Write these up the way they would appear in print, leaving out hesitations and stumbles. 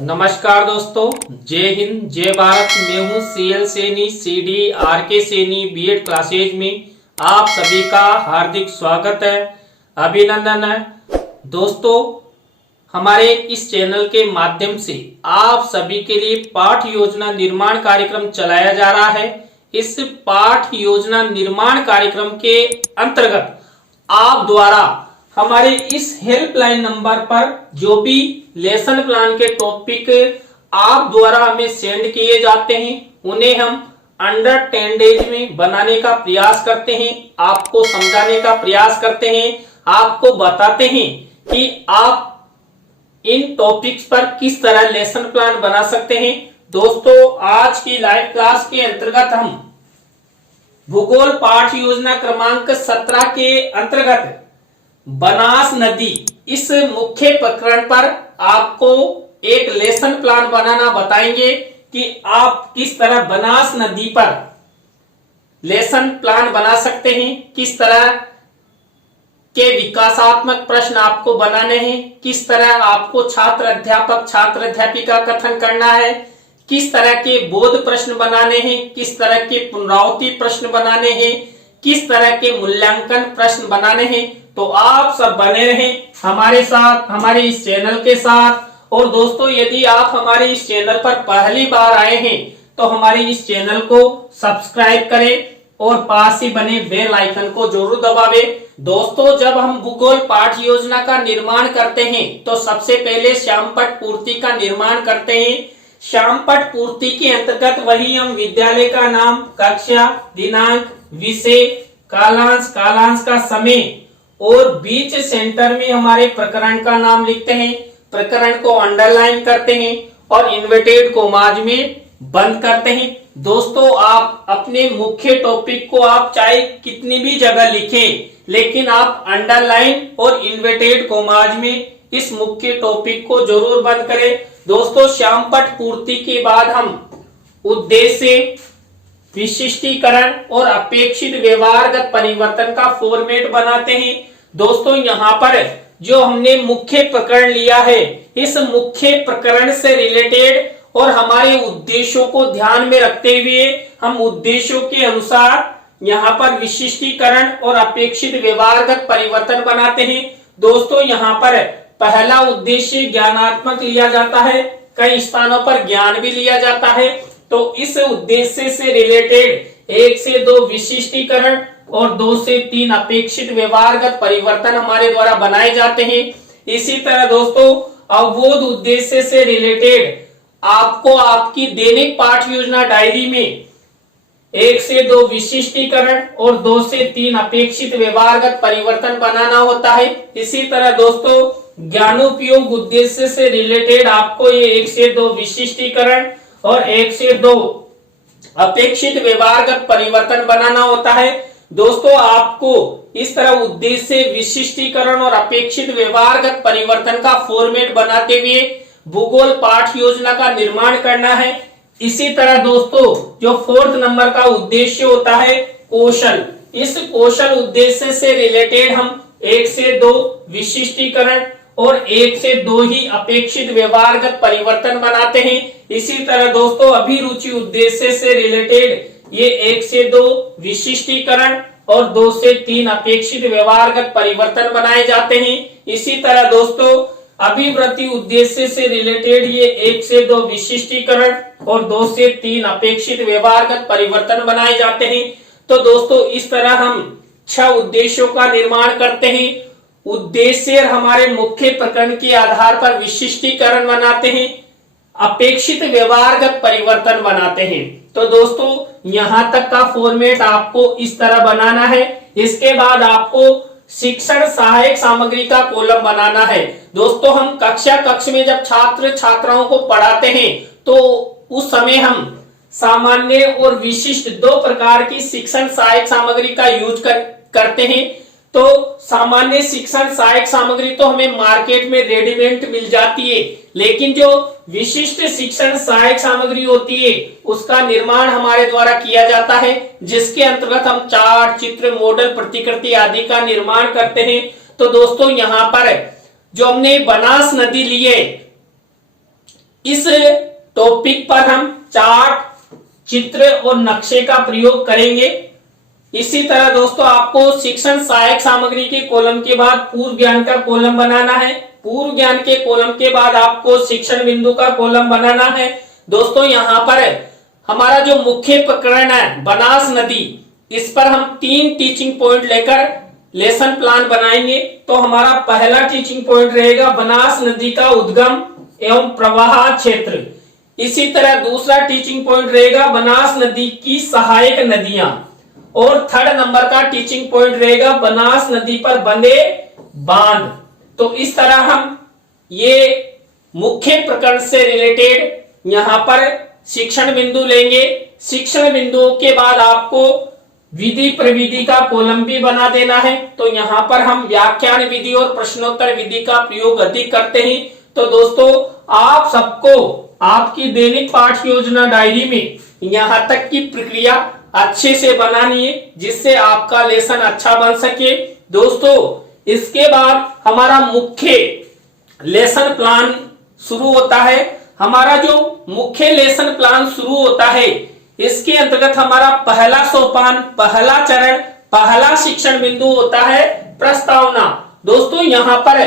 नमस्कार दोस्तों, जय हिंद जय भारत। मैं हूं C L Saini, C D R K Saini B Ed classes में आप सभी का हार्दिक स्वागत है, अभिनंदन है। दोस्तों, हमारे इस चैनल के माध्यम से आप सभी के लिए पाठ योजना निर्माण कार्यक्रम चलाया जा रहा है। इस पाठ योजना निर्माण कार्यक्रम के अंतर्गत आप द्वारा हमारे इस हेल्पलाइन नंबर पर जो भी लेसन प्लान के टॉपिक आप द्वारा हमें सेंड किए जाते हैं उन्हें हम अंडर 10 डेज में बनाने का प्रयास करते हैं, आपको समझाने का प्रयास करते हैं, आपको बताते हैं कि आप इन टॉपिक्स पर किस तरह लेसन प्लान बना सकते हैं। दोस्तों, आज की लाइव क्लास के अंतर्गत हम भूगोल पाठ योजना क्रमांक 17 के अंतर्गत बनास नदी इस मुख्य प्रकरण पर आपको एक लेसन प्लान बनाना बताएंगे कि आप किस तरह बनास नदी पर लेसन प्लान बना सकते हैं, किस तरह के विकासात्मक प्रश्न आपको बनाने हैं, किस तरह आपको छात्र अध्यापक छात्र अध्यापिका कथन करना है, किस तरह के बोध प्रश्न बनाने हैं, किस तरह के पुनरावृत्ति प्रश्न बनाने हैं, किस तरह के मूल्यांकन प्रश्न बनाने हैं। तो आप सब बने रहें हमारे साथ, हमारे इस चैनल के साथ। और दोस्तों, यदि आप हमारे इस चैनल पर पहली बार आए हैं तो हमारे इस चैनल को सब्सक्राइब करें और पास ही बने बेल आइकन को जरूर दबावें। दोस्तों, जब हम भूगोल पाठ योजना का निर्माण करते हैं तो सबसे पहले श्यामपट्ट पूर्ति का निर्माण करते हैं। श्यामपट्ट पूर्ति के अंतर्गत वही हम विद्यालय का नाम, कक्षा, दिनांक, विषय, कालांश, कालांश का समय और बीच सेंटर में हमारे प्रकरण का नाम लिखते हैं, प्रकरण को अंडरलाइन करते हैं और इन्वर्टेड कोमाज में बंद करते हैं। दोस्तों, आप अपने मुख्य टॉपिक को आप चाहे कितनी भी जगह लिखें, लेकिन आप अंडरलाइन और इन्वर्टेड कोमाज में इस मुख्य टॉपिक को जरूर बंद करें। दोस्तों, श्यामपट्ट पूर्ति के बाद हम उद्देश्य, विशिष्टीकरण और अपेक्षित व्यवहारगत परिवर्तन का फॉर्मेट बनाते हैं। दोस्तों, यहाँ पर जो हमने मुख्य प्रकरण लिया है, इस मुख्य प्रकरण से रिलेटेड और हमारे उद्देश्यों को ध्यान में रखते हुए हम उद्देश्यों के अनुसार यहाँ पर विशिष्टीकरण और अपेक्षित व्यवहारगत परिवर्तन बनाते हैं। दोस्तों, यहाँ पर पहला उद्देश्य ज्ञानात्मक लिया जाता है, कई स्थानों पर ज्ञान भी लिया जाता है। तो इस उद्देश्य से रिलेटेड 1 से 2 विशिष्टीकरण और 2 से 3 अपेक्षित व्यवहारगत परिवर्तन हमारे द्वारा बनाए जाते हैं। इसी तरह दोस्तों, अवबोध उद्देश्य से रिलेटेड आपको आपकी दैनिक पाठ योजना डायरी में 1 से 2 विशिष्टीकरण और 2 से 3 अपेक्षित व्यवहारगत परिवर्तन बनाना होता है। इसी तरह दोस्तों, ज्ञानोपयोग उद्देश्य से रिलेटेड आपको ये 1 से 2 विशिष्टीकरण और 1 से 2 अपेक्षित व्यवहारगत परिवर्तन बनाना होता है। दोस्तों, आपको इस तरह उद्देश्य, विशिष्टीकरण और अपेक्षित व्यवहारगत परिवर्तन का फॉर्मेट बनाते हुए भूगोल पाठ योजना का निर्माण करना है। इसी तरह दोस्तों, जो 4th नंबर का उद्देश्य होता है कौशल, इस कौशल उद्देश्य से रिलेटेड हम 1 से 2 विशिष्टीकरण और 1 से 2 ही अपेक्षित व्यवहारगत परिवर्तन बनाते हैं। इसी तरह दोस्तों, अभिरुचि उद्देश्य से रिलेटेड ये 1 से 2 विशिष्टीकरण और 2 से 3 अपेक्षित व्यवहारगत परिवर्तन बनाए जाते हैं। इसी तरह दोस्तों, अभिवृत्ति उद्देश्य से रिलेटेड ये 1 से 2 विशिष्टीकरण और 2 से 3 अपेक्षित व्यवहारगत परिवर्तन बनाए जाते हैं। तो दोस्तों, इस तरह हम 6 उद्देश्यों का निर्माण करते हैं। उद्देश्य हमारे मुख्य प्रकरण के आधार पर विशिष्टीकरण बनाते हैं, अपेक्षित व्यवहारगत परिवर्तन बनाते हैं। तो दोस्तों, यहां तक का फॉर्मेट आपको इस तरह बनाना है। इसके बाद आपको शिक्षण सहायक सामग्री का कॉलम बनाना है। दोस्तों, हम कक्ष में जब छात्र छात्राओं को पढ़ाते हैं तो उस समय हम सामान्य और विशिष्ट 2 प्रकार की शिक्षण सहायक सामग्री का यूज करते हैं। तो सामान्य शिक्षण सहायक सामग्री तो हमें मार्केट में रेडीमेड मिल जाती है, लेकिन जो विशिष्ट शिक्षण सहायक सामग्री होती है उसका निर्माण हमारे द्वारा किया जाता है, जिसके अंतर्गत हम चार्ट, चित्र, मॉडल, प्रतिकृति आदि का निर्माण करते हैं। तो दोस्तों, यहाँ पर जो हमने बनास नदी ली है इस टॉपिक पर हम चार्ट, चित्र और नक्शे का प्रयोग करेंगे। इसी तरह दोस्तों आपको शिक्षण सहायक सामग्री के कॉलम के बाद पूर्व ज्ञान का कॉलम बनाना है। पूर्व ज्ञान के कॉलम के बाद आपको शिक्षण बिंदु का कॉलम बनाना है। दोस्तों यहाँ पर हमारा जो मुख्य प्रकरण है बनास नदी, इस पर हम 3 टीचिंग पॉइंट लेकर लेसन प्लान बनाएंगे। तो हमारा पहला टीचिंग पॉइंट रहेगा बनास नदी का उद्गम एवं प्रवाह क्षेत्र। इसी तरह दूसरा टीचिंग पॉइंट रहेगा बनास नदी की सहायक नदियां, और थर्ड नंबर का टीचिंग पॉइंट रहेगा बनास नदी पर बने बांध। तो इस तरह हम ये मुख्य प्रकरण से रिलेटेड यहाँ पर शिक्षण बिंदु लेंगे। शिक्षण बिंदुओं के बाद आपको विधि प्रविधि का कॉलम भी बना देना है। तो यहाँ पर हम व्याख्यान विधि और प्रश्नोत्तर विधि का प्रयोग अधिक करते हैं। तो दोस्तों आप सबको आपकी दैनिक पाठ योजना डायरी में यहाँ तक की प्रक्रिया अच्छे से बनानी है, जिससे आपका लेसन अच्छा बन सके। दोस्तों इसके बाद हमारा मुख्य लेसन प्लान शुरू होता है। हमारा जो मुख्य लेसन प्लान शुरू होता है, इसके अंतर्गत हमारा पहला सोपान, पहला चरण, पहला शिक्षण बिंदु होता है प्रस्तावना। दोस्तों यहाँ पर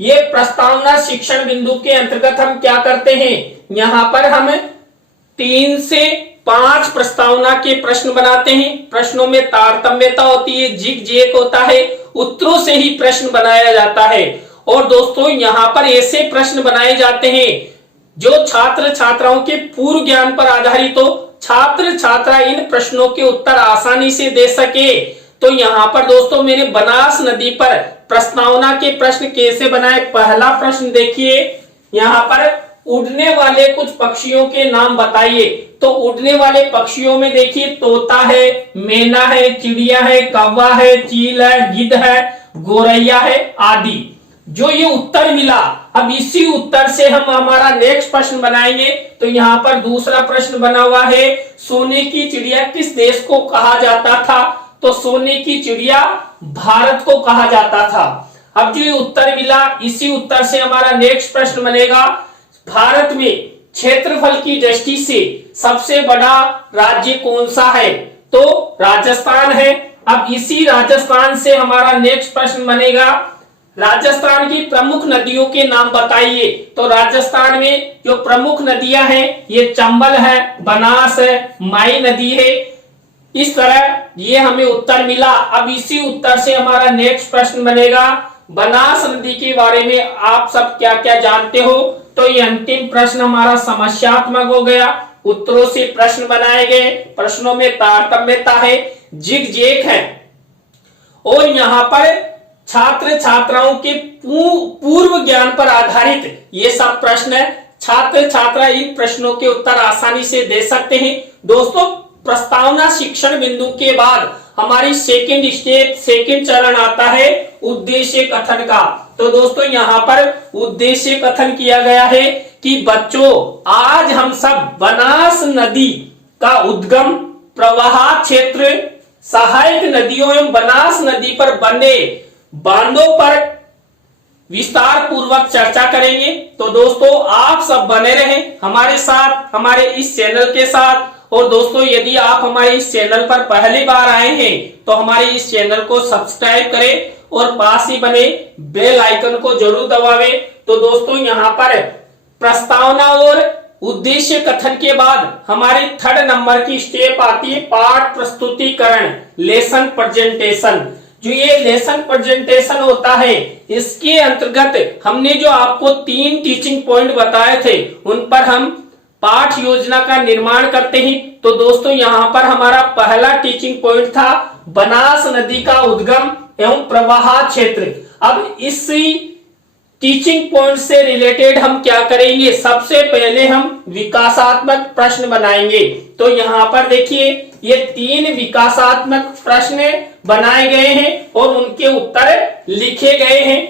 ये प्रस्तावना शिक्षण बिंदु के अंतर्गत हम क्या करते हैं, यहाँ पर हम 3 से 5 प्रस्तावना के प्रश्न बनाते हैं। प्रश्नों में तारतम्यता होती है, जिग जैक होता है, उत्तरों से ही प्रश्न बनाया जाता है। और दोस्तों यहाँ पर ऐसे प्रश्न बनाए जाते हैं जो छात्र छात्राओं के पूर्व ज्ञान पर आधारित हो, छात्र छात्रा इन प्रश्नों के उत्तर आसानी से दे सके। तो यहाँ पर दोस्तों मैंने बनास नदी पर प्रस्तावना के प्रश्न कैसे बनाए। पहला प्रश्न देखिए, यहाँ पर उड़ने वाले कुछ पक्षियों के नाम बताइए। तो उड़ने वाले पक्षियों में देखिए तोता है, मैना है, चिड़िया है, कौवा है, चील है, गिद्ध है, गोरैया है आदि। जो ये उत्तर मिला, अब इसी उत्तर से हम हमारा नेक्स्ट प्रश्न बनाएंगे। तो यहाँ पर दूसरा प्रश्न बना हुआ है, सोने की चिड़िया किस देश को कहा जाता था। तो सोने की चिड़िया भारत को कहा जाता था। अब जो ये उत्तर मिला, इसी उत्तर से हमारा नेक्स्ट प्रश्न बनेगा, भारत में क्षेत्रफल की दृष्टि से सबसे बड़ा राज्य कौन सा है। तो राजस्थान है। अब इसी राजस्थान से हमारा नेक्स्ट प्रश्न बनेगा, राजस्थान की प्रमुख नदियों के नाम बताइए। तो राजस्थान में जो प्रमुख नदियां हैं ये चंबल है, बनास है, माई नदी है। इस तरह ये हमें उत्तर मिला। अब इसी उत्तर से हमारा नेक्स्ट प्रश्न बनेगा, बनास नदी के बारे में आप सब क्या क्या जानते हो। तो ये अंतिम प्रश्न हमारा समस्यात्मक हो गया, उत्तरों से प्रश्न बनाए गए, प्रश्नों में तारतम्यता है, जिग जैक है। और यहाँ पर छात्र छात्राओं के पूर्व ज्ञान पर आधारित ये सब प्रश्न है। छात्र छात्रा इन प्रश्नों के उत्तर आसानी से दे सकते हैं। दोस्तों प्रस्तावना शिक्षण बिंदु के बाद हमारी सेकंड स्टेप, सेकंड चरण आता है उद्देश्य कथन का। तो दोस्तों यहाँ पर उद्देश्य कथन किया गया है कि बच्चों आज हम सब बनास नदी का उद्गम, प्रवाह क्षेत्र, सहायक नदियों एवं बनास नदी पर बने बांधों पर विस्तार पूर्वक चर्चा करेंगे। तो दोस्तों आप सब बने रहें हमारे साथ, हमारे इस चैनल के साथ। और दोस्तों यदि आप हमारे इस चैनल पर पहली बार आए हैं तो हमारे इस चैनल को सब्सक्राइब करें और पास ही बने बेल आइकन को जरूर दबावें। तो दोस्तों यहाँ पर प्रस्तावना और उद्देश्य कथन के बाद हमारी 3rd नंबर की स्टेप आती है पाठ प्रस्तुतिकरण, लेसन प्रेजेंटेशन। जो ये लेसन प्रेजेंटेशन होता है, इसके अंतर्गत हमने जो आपको 3 टीचिंग पॉइंट बताए थे उन पर हम पाठ योजना का निर्माण करते हैं। तो दोस्तों यहाँ पर हमारा पहला टीचिंग पॉइंट था बनास नदी का उद्गम एवं प्रवाह क्षेत्र। अब इसी टीचिंग पॉइंट से रिलेटेड हम क्या करेंगे, सबसे पहले हम विकासात्मक प्रश्न बनाएंगे। तो यहाँ पर देखिए ये 3 विकासात्मक प्रश्न बनाए गए हैं और उनके उत्तर लिखे गए हैं।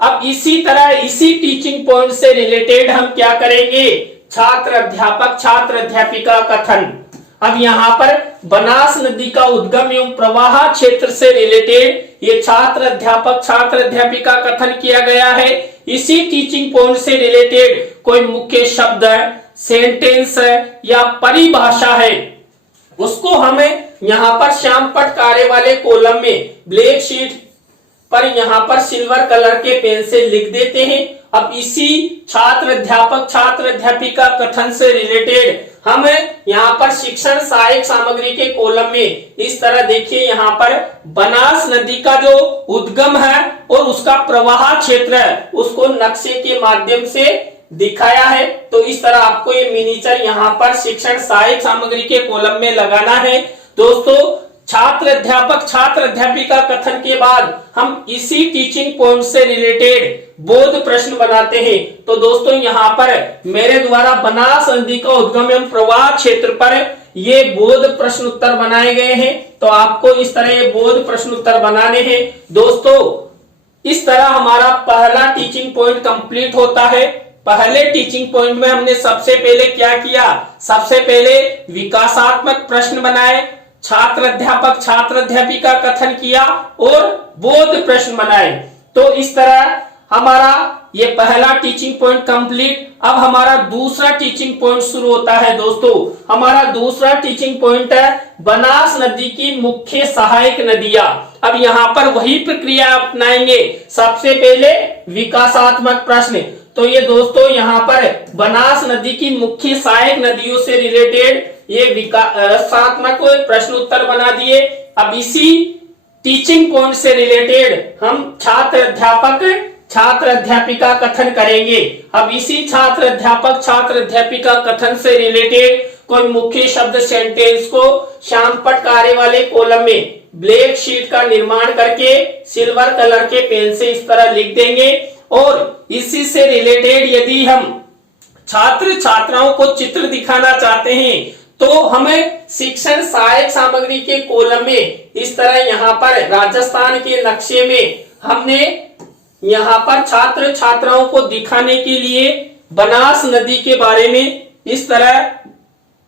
अब इसी तरह इसी टीचिंग पॉइंट से रिलेटेड हम क्या करेंगे, छात्र अध्यापक छात्र अध्यापिका कथन। अब यहाँ पर बनास नदी का उद्गम एवं प्रवाह क्षेत्र से रिलेटेड ये छात्र अध्यापक छात्र अध्यापिका कथन किया गया है। इसी टीचिंग पॉइंट से रिलेटेड कोई मुख्य शब्द है, सेंटेंस है या परिभाषा है, उसको हमें यहाँ पर श्यामपट्ट कार्य वाले कॉलम में ब्लैक शीट पर यहाँ पर सिल्वर कलर के पेन से लिख देते हैं। अब इसी छात्र अध्यापक छात्र अध्यापिका कथन से रिलेटेड हम यहाँ पर शिक्षण सहायक सामग्री के कॉलम में इस तरह देखिए, यहाँ पर बनास नदी का जो उद्गम है और उसका प्रवाह क्षेत्र है उसको नक्शे के माध्यम से दिखाया है। तो इस तरह आपको ये मिनीचर यहाँ पर शिक्षण सहायक सामग्री के कॉलम में लगाना है। दोस्तों, छात्र अध्यापक छात्र अध्यापिका कथन के बाद हम इसी टीचिंग पॉइंट से रिलेटेड बोध प्रश्न बनाते हैं। तो दोस्तों, यहाँ पर मेरे द्वारा बनास नदी का उद्गम एवं प्रवाह क्षेत्र पर ये बोध प्रश्न उत्तर बनाए गए हैं। तो आपको इस तरह ये बोध प्रश्न उत्तर बनाने हैं। दोस्तों, इस तरह हमारा पहला टीचिंग पॉइंट कंप्लीट होता है। पहले टीचिंग पॉइंट में हमने सबसे पहले क्या किया, सबसे पहले विकासात्मक प्रश्न बनाए, छात्र अध्यापक छात्र अध्यापिका कथन किया और बोध प्रश्न बनाए। तो इस तरह हमारा ये पहला टीचिंग पॉइंट कंप्लीट। अब हमारा दूसरा टीचिंग पॉइंट शुरू होता है। दोस्तों, हमारा दूसरा टीचिंग पॉइंट है बनास नदी की मुख्य सहायक नदियां। अब यहाँ पर वही प्रक्रिया अपनाएंगे, सबसे पहले विकासात्मक प्रश्न। तो ये दोस्तों यहाँ पर बनास नदी की मुख्य सहायक नदियों से रिलेटेड ये विकासात्मक प्रश्न उत्तर बना दिए। अब इसी टीचिंग पॉइंट से रिलेटेड हम छात्र अध्यापक छात्र अध्यापिका कथन करेंगे। अब इसी छात्र अध्यापक छात्र अध्यापिका कथन से रिलेटेड कोई मुख्य शब्द सेंटेंस को श्यामपट्ट कार्य वाले कॉलम में ब्लैक शीट का निर्माण करके सिल्वर कलर के पेन से इस तरह लिख देंगे। और इसी से रिलेटेड यदि हम छात्र छात्राओं को चित्र दिखाना चाहते हैं तो हमें शिक्षण सहायक सामग्री के कॉलम में इस तरह यहाँ पर राजस्थान के नक्शे में हमने यहाँ पर छात्र छात्राओं को दिखाने के लिए बनास नदी के बारे में इस तरह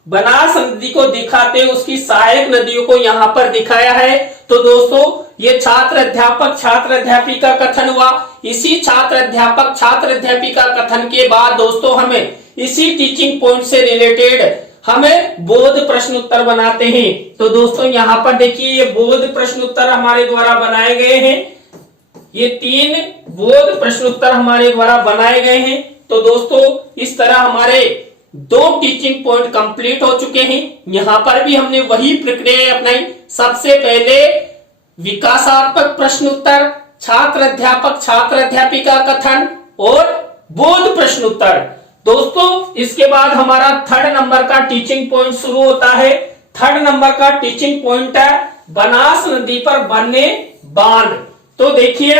बनास नदी को दिखाते उसकी सहायक नदियों को यहाँ पर दिखाया है। तो दोस्तों, ये छात्र अध्यापक छात्र अध्यापिका कथन हुआ। इसी छात्र अध्यापक छात्र अध्यापिका कथन के बाद दोस्तों हमें इसी टीचिंग पॉइंट से रिलेटेड हमें बोध प्रश्न उत्तर बनाते हैं। तो दोस्तों, यहाँ पर देखिए ये बोध प्रश्न उत्तर हमारे द्वारा बनाए गए हैं। ये 3 बोध प्रश्न उत्तर हमारे द्वारा बनाए गए हैं। तो दोस्तों, इस तरह हमारे 2 टीचिंग पॉइंट कंप्लीट हो चुके हैं। यहाँ पर भी हमने वही प्रक्रिया अपनाई। सबसे पहले विकासात्मक प्रश्न उत्तर, छात्र अध्यापक छात्र अध्यापिका कथन और बोध प्रश्न उत्तर। दोस्तों, इसके बाद हमारा 3rd नंबर का टीचिंग पॉइंट शुरू होता है। 3rd नंबर का टीचिंग पॉइंट है बनास नदी पर बने बांध। तो देखिए,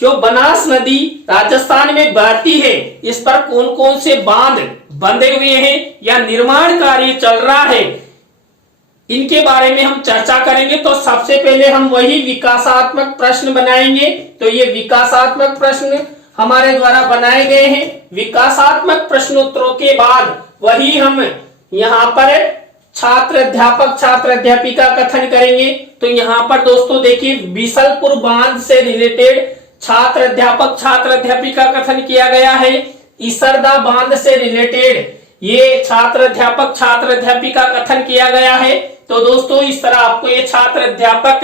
जो बनास नदी राजस्थान में बहती है, इस पर कौन कौन से बांध बंधे हुए हैं या निर्माण कार्य चल रहा है, इनके बारे में हम चर्चा करेंगे। तो सबसे पहले हम वही विकासात्मक प्रश्न बनाएंगे। तो ये विकासात्मक प्रश्न हमारे द्वारा बनाए गए हैं। विकासात्मक प्रश्नोत्तरों के बाद वही हम यहाँ पर छात्र अध्यापक छात्र अध्यापिका कथन करेंगे। तो यहाँ पर दोस्तों देखिए, बीसलपुर बांध से रिलेटेड छात्र अध्यापक छात्र अध्यापिका कथन किया गया है। इसरदा बांध से रिलेटेड ये छात्र अध्यापक छात्र अध्यापिका कथन किया गया है। तो दोस्तों, इस तरह आपको ये छात्र अध्यापक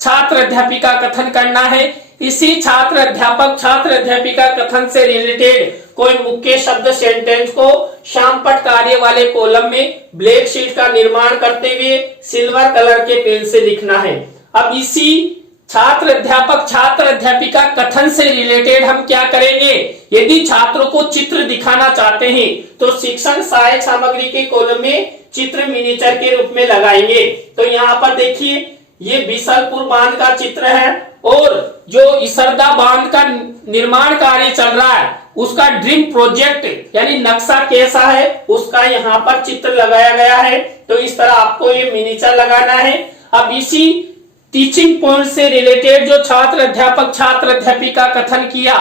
छात्र अध्यापिका कथन करना है। इसी छात्र अध्यापक छात्र अध्यापिका कथन से रिलेटेड कोई मुख्य शब्द सेंटेंस को श्यामपट्ट कार्य वाले कॉलम में ब्लैक शीट का निर्माण करते हुए सिल्वर कलर के पेन से लिखना है। अब इसी छात्र अध्यापक छात्र अध्यापिका कथन से रिलेटेड हम क्या करेंगे, यदि छात्रों को चित्र दिखाना चाहते हैं तो शिक्षण सहायक सामग्री के कॉलम में चित्र मिनीचर के रूप में लगाएंगे। तो यहाँ पर देखिए, ये बीसलपुर बांध का चित्र है और जो इसरदा बांध का निर्माण कार्य चल रहा है उसका ड्रीम प्रोजेक्ट यानी नक्शा कैसा है उसका यहाँ पर चित्र लगाया गया है। तो इस तरह आपको ये मिनीचर लगाना है। अब इसी टीचिंग पॉइंट से रिलेटेड जो छात्र अध्यापक छात्र अध्यापिका कथन किया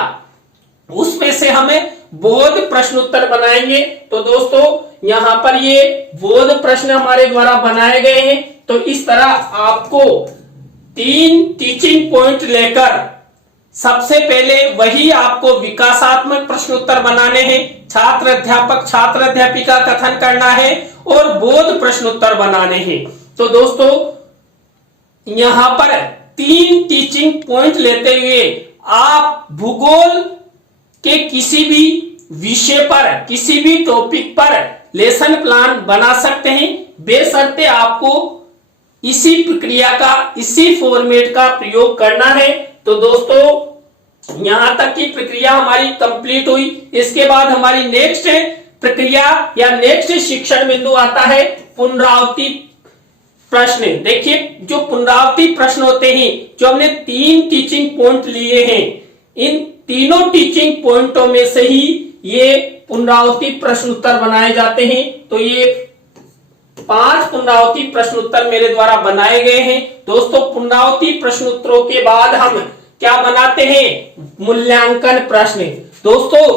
उसमें से हमें बोध प्रश्न उत्तर बनाएंगे। तो दोस्तों, यहाँ पर ये बोध प्रश्न हमारे द्वारा बनाए गए हैं। तो इस तरह आपको 3 टीचिंग पॉइंट लेकर सबसे पहले वही आपको विकासात्मक प्रश्न उत्तर बनाने हैं, छात्र अध्यापक छात्र अध्यापिका कथन करना है और बोध प्रश्न उत्तर बनाने हैं। तो दोस्तों यहां पर 3 टीचिंग पॉइंट लेते हुए आप भूगोल के किसी भी विषय पर, किसी भी टॉपिक पर लेसन प्लान बना सकते हैं, बेशर्ते आपको इसी प्रक्रिया का, इसी फॉर्मेट का प्रयोग करना है। तो दोस्तों यहां तक की प्रक्रिया हमारी कंप्लीट हुई। इसके बाद हमारी नेक्स्ट प्रक्रिया या नेक्स्ट शिक्षण बिंदु आता है पुनरावृत्ति प्रश्न। देखिए जो पुनरावृत्ति प्रश्न होते हैं, जो हमने 3 टीचिंग पॉइंट लिए हैं, इन तीनों टीचिंग पॉइंटों में से ही ये पुनरावृत्ति प्रश्न उत्तर बनाए जाते हैं। तो ये 5 पुनरावृत्ति प्रश्न उत्तर मेरे द्वारा बनाए गए हैं। दोस्तों पुनरावृत्ति प्रश्न उत्तरों के बाद हम क्या बनाते हैं, मूल्यांकन प्रश्न। दोस्तों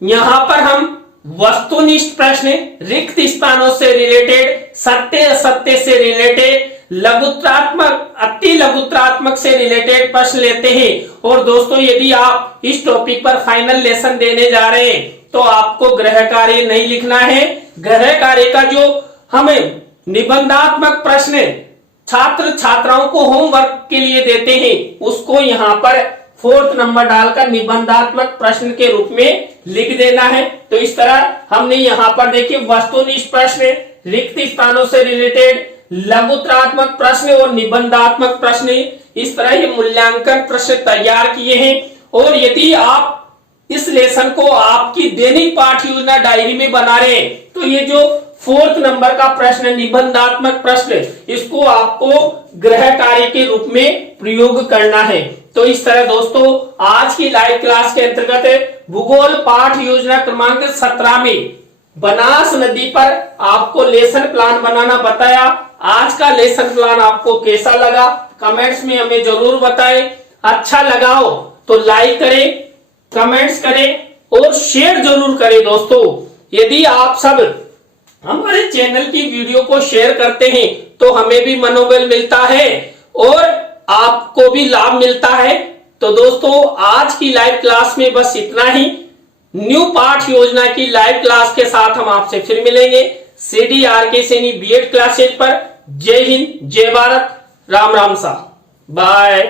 यहां पर हम वस्तुनिष्ठ प्रश्न, रिक्त स्थानों से रिलेटेड, सत्य असत्य से रिलेटेड, लघुत्रात्मक अति लघुत्रात्मक से रिलेटेड प्रश्न लेते हैं। और दोस्तों यदि आप इस टॉपिक पर फाइनल लेसन देने जा रहे हैं तो आपको गृह कार्य नहीं लिखना है। गृह कार्य का जो हमें निबंधात्मक प्रश्न छात्र छात्राओं को होमवर्क के लिए देते हैं, उसको यहाँ पर 4th नंबर डालकर निबंधात्मक प्रश्न के रूप में लिख देना है। तो इस तरह हमने यहाँ पर देखिए वस्तुनिष्ठ प्रश्न, रिक्त स्थानों से रिलेटेड, लघुत्रात्मक प्रश्न और निबंधात्मक प्रश्न, इस तरह ये मूल्यांकन प्रश्न तैयार किए हैं। और यदि आप इस लेसन को आपकी दैनिक पाठ योजना डायरी में बना रहे हैं तो ये जो 4th नंबर का प्रश्न निबंधात्मक प्रश्न, इसको आपको गृह कार्य के रूप में प्रयोग करना है। तो इस तरह दोस्तों आज की लाइव क्लास के अंतर्गत भूगोल पाठ योजना क्रमांक 17 में बनास नदी पर आपको लेसन प्लान बनाना बताया। आज का लेसन प्लान आपको कैसा लगा कमेंट्स में हमें जरूर बताएं। अच्छा लगा हो तो लाइक करें, कमेंट्स करें और शेयर जरूर करें। दोस्तों यदि आप सब हमारे चैनल की वीडियो को शेयर करते हैं तो हमें भी मनोबल मिलता है और आपको भी लाभ मिलता है। तो दोस्तों आज की लाइव क्लास में बस इतना ही। न्यू पाठ योजना की लाइव क्लास के साथ हम आपसे फिर मिलेंगे CDRK सैनी बीएड क्लासेज पर। जय हिंद, जय भारत, राम राम सा, बाय।